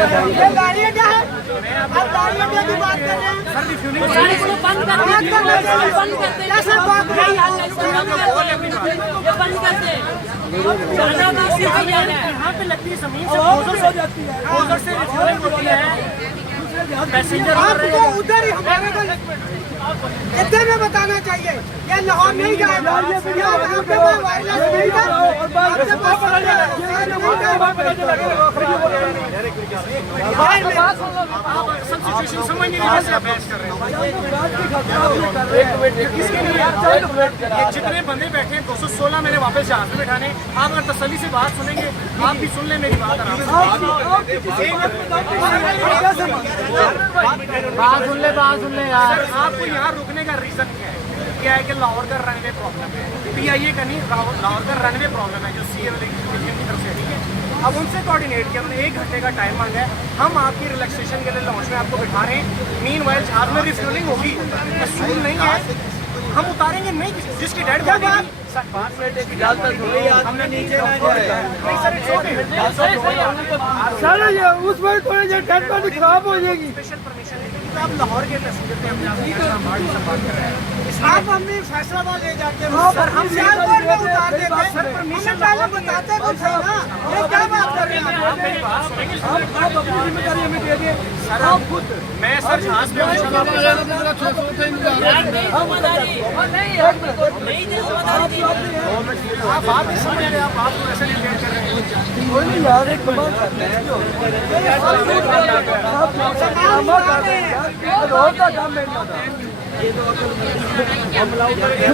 गाड़ियाँ क्या है? आप गाड़ियाँ की बात कर रहे हैं? बंद कर दे। कैसे बात कर रहे हैं? ये बंद कर दे। यहाँ पे लगती है जमीन से हो जाती है, से रिफ्यूलिंग होती है, पैसेंजर आपको उधर ही हमारे को इतने में बताना चाहिए। ये लाहौर नहीं जाएगा, आपके पास वायरलेस नहीं था, आपके पास सिचुएशन समझ नहीं कैसे आप बहस कर रहे हैं। जितने बंदे बैठे हैं 216 मैंने वापस जहाज में बैठाने। आप अगर तसल्ली से बात सुनेंगे, आप भी सुन लें मेरी बात आराम से। बात सुन ले यार। आपको यहाँ रुकने का रीजन क्या है कि लाहौर का रनवे प्रॉब्लम है, PIA का नहीं, लाहौर का रनवे प्रॉब्लम है जो CA की तरफ से, ठीक है। अब उनसे कोऑर्डिनेट किया, उन्होंने 1 घंटे का टाइम मांगा है। हम आपकी रिलैक्सेशन के लिए लॉन्च में आपको बिठा रहे हैं। मीनवाइल जहाज में रिफ्यूलिंग होगी, असूल नहीं है, हम उतारेंगे नहीं जिसकी डेड बॉडी हमने नीचे ना सर ये उसमें थोड़ी देर डेड बॉडी खराब हो जाएगी। स्पेशल परमिशन आप लाहौर के पैसेंजर थे, हमने आपकी बात कर रहे हैं। आप हमने फैसलाबाद ले जाके सर हम सियालकोट में उतार देते, सर परमिशन पहले बताते कुछ है ना, ये क्या बात कर रहे हैं आप? मेरी बात सुनेंगे, आप अपनी जिम्मेदारी हमें दे दिए सर। आप खुद मैं सर जहाज पे नहीं आप बात नहीं समझ रहे, आप बात को ऐसे नहीं कर रहे हैं। कोई नहीं यार, एक बात करते हैं जो रोज का काम बैठ जाता है। ये तो हम लाउड करके